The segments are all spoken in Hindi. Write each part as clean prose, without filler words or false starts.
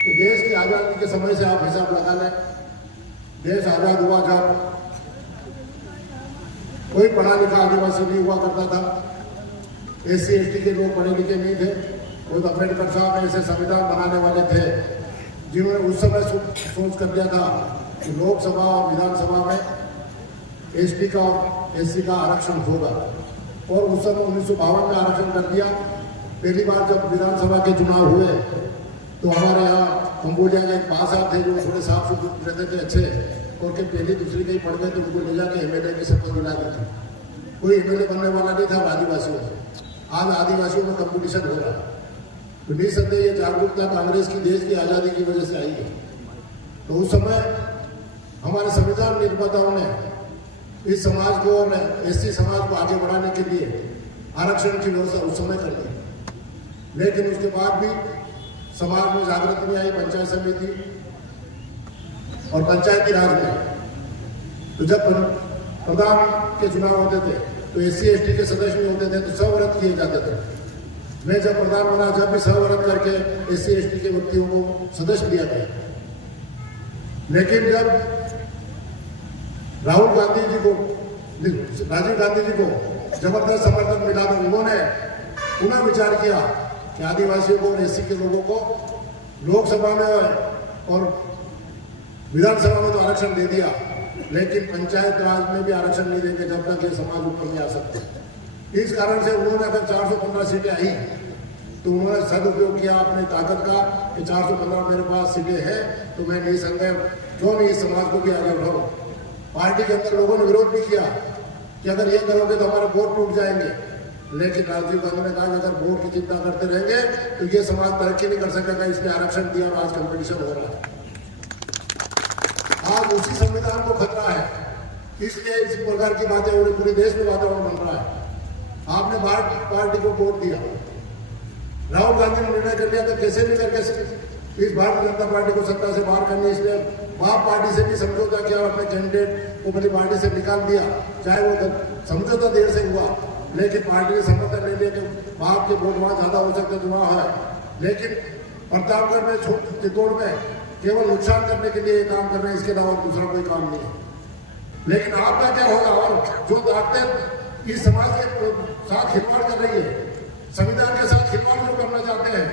कि देश की आजादी के समय से आप हिसाब लगा लें, देश आजाद हुआ जब कोई पढ़ा लिखा आदिवासी नहीं हुआ करता था, SC ST के लोग पढ़े लिखे नहीं थे। कोई अम्बेडकर साहब ऐसे संविधान बनाने वाले थे जिन्होंने उस समय सोच कर दिया था कि लोकसभा और विधानसभा में ST का और SC का आरक्षण होगा, और उस समय 1952 में आरक्षण कर दिया। पहली बार जब विधानसभा के चुनाव हुए तो हमारे यहाँ कंबोडिया के एक पास साहब थे जो थोड़े साफ सुथरे रहते थे, अच्छे, और के पहली दूसरी कहीं पढ़ गए तो उनको ले जाके MLA की शपथ दिला दी थी। कोई MLA बनने वाला नहीं था आदिवासियों से। आज आदिवासियों में कंपटीशन हो रहा है। तो निसंदेह ये जागरूकता कांग्रेस की देश की आज़ादी की वजह से आई है। तो उस समय हमारे संविधान निर्माताओं ने इस समाज को और SC समाज को आगे बढ़ाने के लिए आरक्षण की व्यवस्था उस समय कर दी, लेकिन उसके बाद भी समाज में जागृति नहीं आई। पंचायत समिति और पंचायती राज में तो जब प्रधान के चुनाव होते थे तो SC ST के सदस्य नहीं होते थे तो सव्रत किए जाते थे। मैं जब प्रधान बना जब भी सव्रत करके SC ST के व्यक्तियों को सदस्य लिया गया, लेकिन जब राहुल गांधी जी को, राजीव गांधी जी को जबरदस्त समर्थन मिला तो उन्होंने पुनः विचार किया कि आदिवासियों को और SC के लोगों को लोकसभा में और विधानसभा में तो आरक्षण दे दिया, लेकिन पंचायत राज में भी आरक्षण नहीं देंगे जब तक ये समाज ऊपर नहीं आ सकते। इस कारण से उन्होंने अगर 415 सीटें आई तो उन्होंने सदुपयोग किया अपनी ताकत का कि 415 मेरे पास सीटें हैं तो मैं निसंदेह क्यों नहीं इस समाज को भी आगे बढ़ाऊं। पार्टी के अंदर लोगों ने विरोध भी किया कि अगर ये करोगे तो हमारे वोट टूट जाएंगे, लेकिन राजीव गांधी ने कहा कि अगर वोट की चिंता करते रहेंगे तो ये समाज तरक्की नहीं कर सकेगा, इसलिए आरक्षण दिया और आज कंपटीशन हो रहा है। आज उसी संविधान को खतरा है, इसलिए इस प्रकार की बातें हो रही, पूरे देश में वातावरण बन रहा है। आपने पार्टी को वोट दिया, राहुल गांधी ने निर्णय कर लिया कि कैसे भी करके इस भारतीय जनता पार्टी को सत्ता से बाहर करने, इसलिए बाप पार्टी से भी समझौता किया और अपने कैंडिडेट को अपनी पार्टी से निकाल दिया। चाहे वो समझौता देर से हुआ, लेकिन पार्टी ने समर्थन ले लिया कि बाप के वोट वहां ज्यादा हो सकते तो वहां है, लेकिन प्रतापगढ़ में चित्तौड़ में केवल नुकसान करने के लिए ये काम कर रहे हैं, इसके अलावा दूसरा कोई काम नहीं है। लेकिन आपका क्या होगा? और जो ताकतें इस समाज के साथ खिलवाड़ कर रही है, संविधान के साथ खिलवाड़ जो करना चाहते हैं,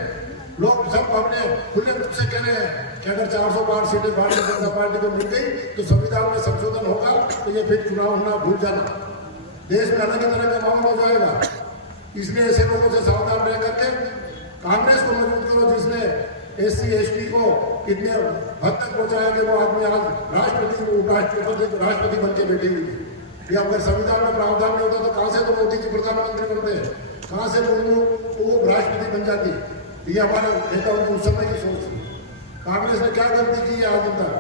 लोग सब अपने खुले रूप से कह रहे हैं कि अगर 412 सीटें भारतीय जनता पार्टी को मिल गई तो संविधान में संशोधन होगा, तो ये फिर चुनाव होना भूल जाना, देश में अलग ही तरह का माहौल हो जाएगा। इसलिए ऐसे लोगों से सावधान रह करके कांग्रेस को मजबूत करो, जिसने SC ST को इतने हद तक पहुंचाया कि वो आदमी आज राष्ट्रपति बन के बैठी हुई थी। ये अगर संविधान में प्रावधान नहीं होता तो कहां से तो मोदी जी प्रधानमंत्री बनते हैं, कहां से वो राष्ट्रपति बन जाती। ये हमारे नेताओं की उस समय की सोच थी। कांग्रेस ने क्या गलती की है आज तक?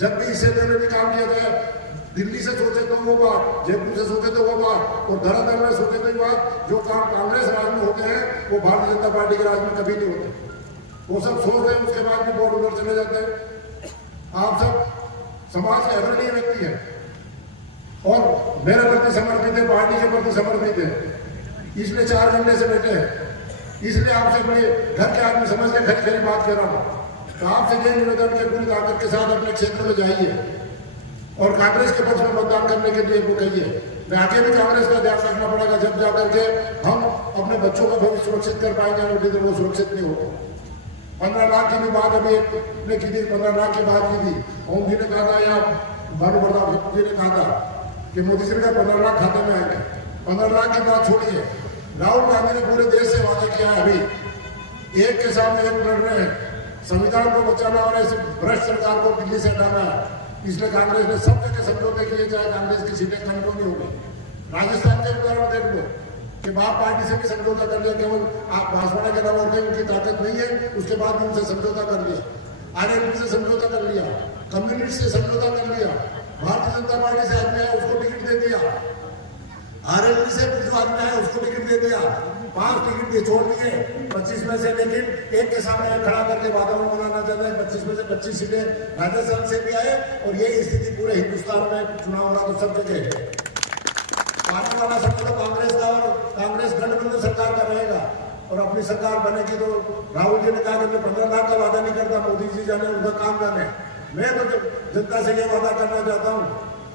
जब भी इससे पहले भी काम किया जाए, दिल्ली से सोचे तो वो बात, जयपुर से सोचे तो वो बात, और धरातल में सोचे तो बात, जो काम कांग्रेस राज में होते हैं वो भारतीय जनता पार्टी के राज में कभी नहीं होते। वो सब सोच रहे हैं, उसके बाद भी वोट उधर चले जाते हैं। आप सब समाज के अग्रणी व्यक्ति हैं और मेरे प्रति समर्पित है, पार्टी के प्रति समर्पित है, इसलिए 4 घंटे से बैठे हैं। इसलिए आपसे बड़े घर के आदमी समझ के खरी खरी बात कर रहा हूं। तो आपसे ये निवेदन के पूरी ताकत के साथ अपने क्षेत्र में जाइए और कांग्रेस के पक्ष में मतदान करने के लिए वो कहिए। मैं आगे भी कांग्रेस का ध्यान रखना पड़ेगा, जब जाकर के हम अपने बच्चों का भविष्य सुरक्षित कर पाएंगे, नहीं तो वो सुरक्षित नहीं होगा। 15 लाख की भी बात अभी ने की थी, 15 लाख की बात की थी। ओम जी ने कहा था या भानु प्रताप जी ने कहा था कि मोदी जी का 15 लाख खाते में आएंगे। 15 लाख की बात छोड़िए, राहुल गांधी ने पूरे देश से वादा किया है, अभी एक के सामने एक लड़ रहे हैं, संविधान को बचाना और ऐसे भ्रष्ट सरकार को दिल्ली से हटाना है। इसलिए कांग्रेस ने सब जगह समझौते किए, चाहे कांग्रेस की सीटें कम क्यों नहीं हो गई। राजस्थान के उदाहरण देख लो कि बाप पार्टी से भी समझौता कर लिया, केवल आप बांसवाड़ा के अलावा उनकी ताकत नहीं है, उसके बाद भी उनसे समझौता कर लिया। RLP से समझौता कर लिया, कम्युनिस्ट से समझौता कर लिया, भारतीय जनता पार्टी से आदमी आया उसको टिकट दे दिया, RLP से जो आदमी आया उसको टिकट दे दिया, 5 टिकट दिए, छोड़ दिए 25 में से, लेकिन एक के सामने खड़ा करके वातावरण बनाना चाहता है। 25 में से 25 सीटें राजस्थान से भी आए और यही स्थिति पूरे हिंदुस्तान में चुनाव हो रहा तो सब जगह है। आने वाला समय तो कांग्रेस का और कांग्रेस गठबंधन सरकार का रहेगा। और अपनी सरकार बनेगी तो राहुल जी ने कहा कि मैं 15 लाख का वादा नहीं करता, मोदी जी जाने उनका काम जाने। मैं तो जनता से ये वादा करना चाहता हूँ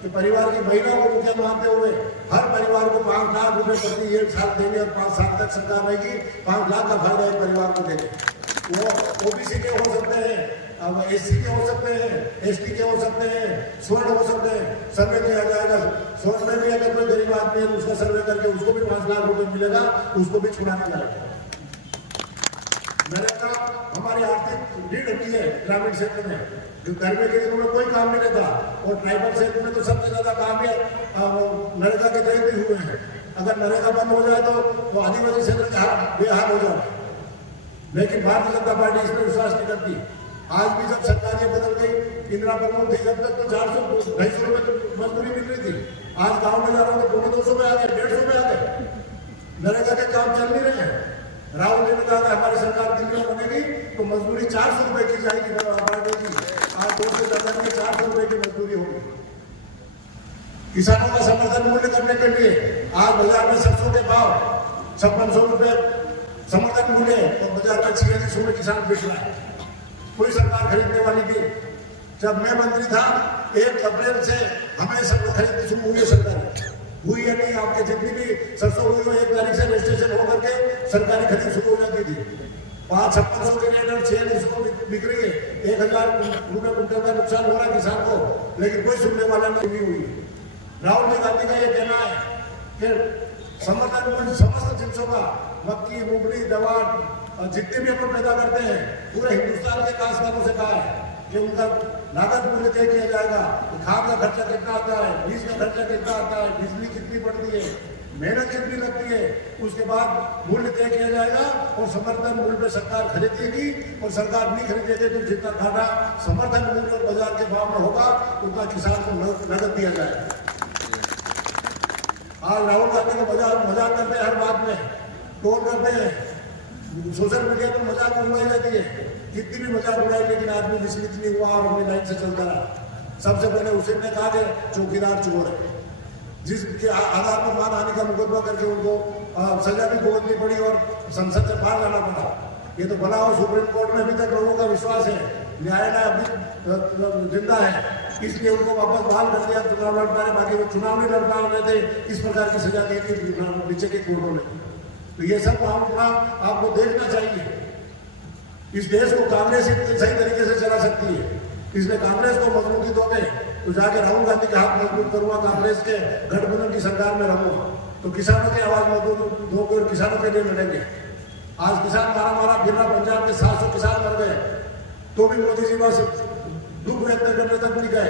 कि परिवार की महिला को मुखिया मानते हुए हर परिवार को 5 लाख रुपए प्रति 1 साल देंगे और 5 साल तक सरकार रहेगी, 5 लाख का फायदा एक परिवार को देंगे। वो ओबीसी के हो सकते हैं, अब एससी के हो सकते हैं, एसटी के हो सकते हैं, स्वर्ण हो सकते हैं, सर्वे किया जाएगा। स्वर्ण में भी अगर कोई गरीब आदमी है उसका सर्वे करके उसको भी 5 लाख रुपए मिलेगा, उसको भी छुड़ाने जाएगा। मैंने कहा हमारी आर्थिक नीड होती है ग्रामीण क्षेत्र में, जो गर्मी के दिनों में कोई काम नहीं रहता, और ट्राइबल क्षेत्र में तो सबसे ज्यादा काम है नरेगा के तहत भी हुए हैं। अगर नरेगा बंद हो जाए तो आदिवासी क्षेत्र का बेहाल हो जाए, लेकिन भारतीय जनता पार्टी इसमें विश्वास नहीं करती। आज भी जब सरकार ये बदल गई, इंदिरा प्रमुख थी जब तक तो 400-250 रुपए मजदूरी मिल रही थी। आज गांव में जा रहा हूँ तो 200 में आ गए, 150 में आ गए। नरेगा के काम चल नहीं रहे हैं। राहुल जी ने कहा कि हमारी सरकार दिल्ली में बनेगी तो मजदूरी 400 रुपए की जाएगी पार्टी की। आज 2 से ज्यादा नहीं, 400 रुपए की मजदूरी होगी। किसानों का समर्थन मूल्य करने के लिए आज बाजार में सरसों के भाव 5600 रुपए समर्थन मूल्य, तो बाजार में 4600 में किसान बेच रहा है। कोई सरकार खरीदने वाली नहीं। जब मैं मंत्री था 1 अप्रैल से हमें सब खरीद शुरू हुई है, सरकार हुई है नहीं, आपके जितनी भी सरसों हुई हो 1 तारीख से रजिस्ट्रेशन होकर के सरकारी खरीद शुरू हो जाती थी। 5-5600 के रेट और 4600 बिक रही है। 1000 रुपए कुंटल का नुकसान हो रहा है किसान को, लेकिन कोई सुनने वाला नहीं हुई। राहुल जी गांधी का ये कहना है कि समर्थन मूल्य समस्त जिनसों का, मक्की, मूंगफली, जवार जितने भी हम पैदा करते हैं पूरे हिंदुस्तान के काश्तकारों से कहा है कि उनका लागत मूल्य तय किया जाएगा। खाद का खर्चा कितना आता है, बीज का खर्चा कितना आता है, बिजली कितनी पड़ती है, मेहनत कितनी लगती है, उसके बाद मूल्य तय किया जाएगा और समर्थन मूल्य पे सरकार खरीदेगी। और सरकार नहीं खरीदेगी तो जितना घाटा समर्थन मूल्य और बाजार के भाव में होगा उतना किसान को नगद दिया जाएगा। आज राहुल गांधी को मजाक करते हैं, हर बात में टोल करते हैं, सोशल मीडिया पर मजाक उड़ाई जाती है। कितनी भी मजाक उड़ाई, लेकिन आदमी विचलित नहीं हुआ और अपनी लाइन से चलता रहा। सबसे पहले उसे ने कहा कि चौकीदार चोर है, जिसके आधार पर मानहानि का मुकदमा करके उनको सजा भी भुगतनी पड़ी और संसद से बाहर जाना पड़ा। ये तो भला हो सुप्रीम कोर्ट में अभी तक लोगों का विश्वास है, न्यायालय अभी जिंदा है, इसलिए उनको वापस बहाल कर दिया, चुनाव लड़ पाए। बाकी वो चुनाव नहीं लड़ पा रहे थे, इस प्रकार की सजा दी थी नीचे के कोर्टों ने। तो ये सब आपको देखना चाहिए। इस देश को कांग्रेस सही तरीके से चला सकती है, इसलिए कांग्रेस को मजबूती दोगे तो जाके राहुल गांधी के हाथ मजबूत करूंगा, कांग्रेस के गठबंधन की सरकार में रहूंगा तो किसानों की आवाज मजबूत दोगे और किसानों के लिए लड़ेंगे। आज किसान मारा फिर रहा, पंजाब के 700 किसान मर गए तो भी मोदी जी बस दुख व्यक्त करने तक नहीं गए।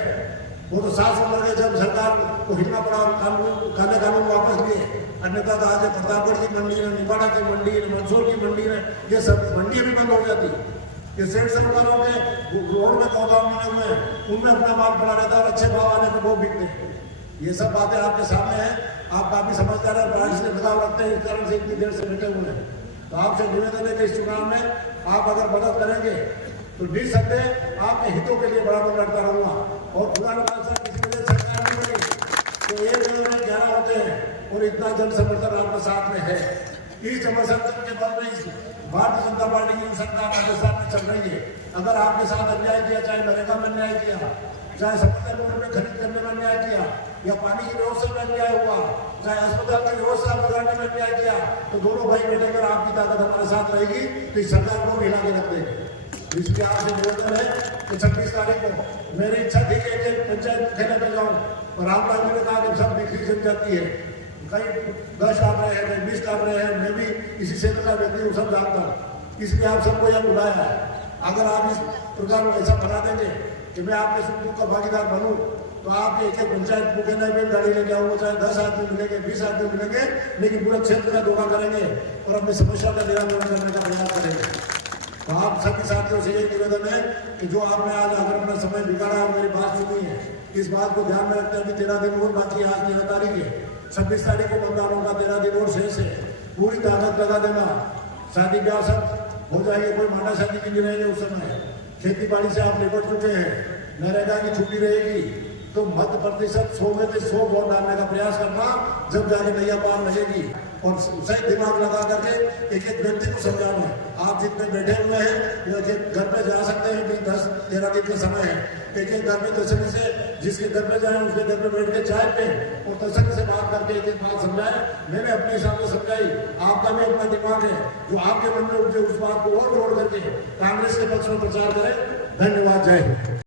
वो तो 700 मर गए जब सरकार को हिलना पड़ा और काले कानून वापस लिए। अन्यथा तो आज प्रतापगढ़ की मंडी है, निवाड़ा की मंडी है, मंदसौर की मंडी है, ये सब मंडियां भी बंद हो जाती है। ये सेठ साहूकारों के रोड में गोदाम बने हुए हैं, उनमें अपना माल पड़ा रहता है और अच्छे भाव आने पर वो बिकते हैं। ये सब बातें आपके सामने हैं, आप काफी समझदार है, बारिश से लगाव रखते हैं, इस कारण से इतनी देर से बैठे हुए हैं। तो आपसे निवेदन है कि इस चुनाव में आप अगर मदद करेंगे तो निसंदेह आपके हितों के लिए बराबर लड़ता रहूंगा। और खुदा न खास्ता किसी वजह सरकार नहीं बनी तो 1 में 11 होते हैं और इतना जन समर्थन आपके साथ में है। इस समर्थन के बल में भारतीय जनता पार्टी की सरकार राजस्थान में चल रही है। अगर आपके साथ अन्याय किया, चाहे नरेगा में अन्याय किया, चाहे समर्थन मूल्य में खरीद करने में अन्याय किया, या पानी की व्यवस्था में अन्याय हुआ, चाहे अस्पताल की व्यवस्था बिगाड़ने में अन्याय किया, तो दोनों भाई बेटे अगर आपकी ताकत हमारे साथ रहेगी तो इस सरकार को हिला के रख देंगे। इसलिए आपसे निवेदन है कि 26 तारीख को मेरी इच्छा थी कि एक पंचायत खेलने में जाऊँ, और रामलाल जी ने कहा कि सब बिक्री जम जाती है, कहीं 10 डाल रहे हैं, कहीं 20 डाल रहे हैं, मैं भी इसी क्षेत्र का व्यक्ति हूँ, सब जानता हूँ, इसलिए आप सबको यह बुलाया है। अगर आप इस प्रकार ऐसा बना देंगे कि मैं आपके सुख दुख का भागीदार बनूं तो आपके एक पंचायत मुख्यालय में गाड़ी लेके आऊंगा, चाहे 10 आदमी मिलेंगे, 20 आदमी मिलेंगे, लेकिन पूरा क्षेत्र का दौरा करेंगे और अपनी समस्या का निराकरण करने का प्रयास करेंगे। तो आप सभी साथियों से यही निवेदन है कि जो आपने आज अगर अपना समय बिगाड़ा और मेरी बात सुनी है, इस बात को ध्यान में रखते अभी 13 दिन और बाकी, आज 13 तारीख है, 26 तारीख को मतदान होगा, 13 दिन और शेष है। पूरी ताकत लगा देना, शादी ब्याह सब हो जाएंगे, कोई माना शादी भी नहीं रहेंगे उस समय। खेती बाड़ी से आप निपट चुके हैं, नरेगा की छुट्टी रहेगी, तो मत प्रतिशत 100 में से 100 वोट डालने का प्रयास करना, जब जाके नैया पार लगेगी। और सही दिमाग लगा करके एक एक व्यक्ति को समझाना है। आप जितने बैठे हुए हैं एक एक घर पे जा सकते हैं, भी 10-13 दिन का समय है। एक एक घर में तसल्ली से जिसके घर पे जाए उसके घर पे बैठ के चाय पे और तसल्ली से बात करके एक एक बात समझाए। मैंने अपने हिसाब से समझाई, आपका भी अपना दिमाग है, जो आपके मन में उपजे उस बात को और जोड़ करके कांग्रेस के पक्ष में प्रचार करें। धन्यवाद, जय हिंद।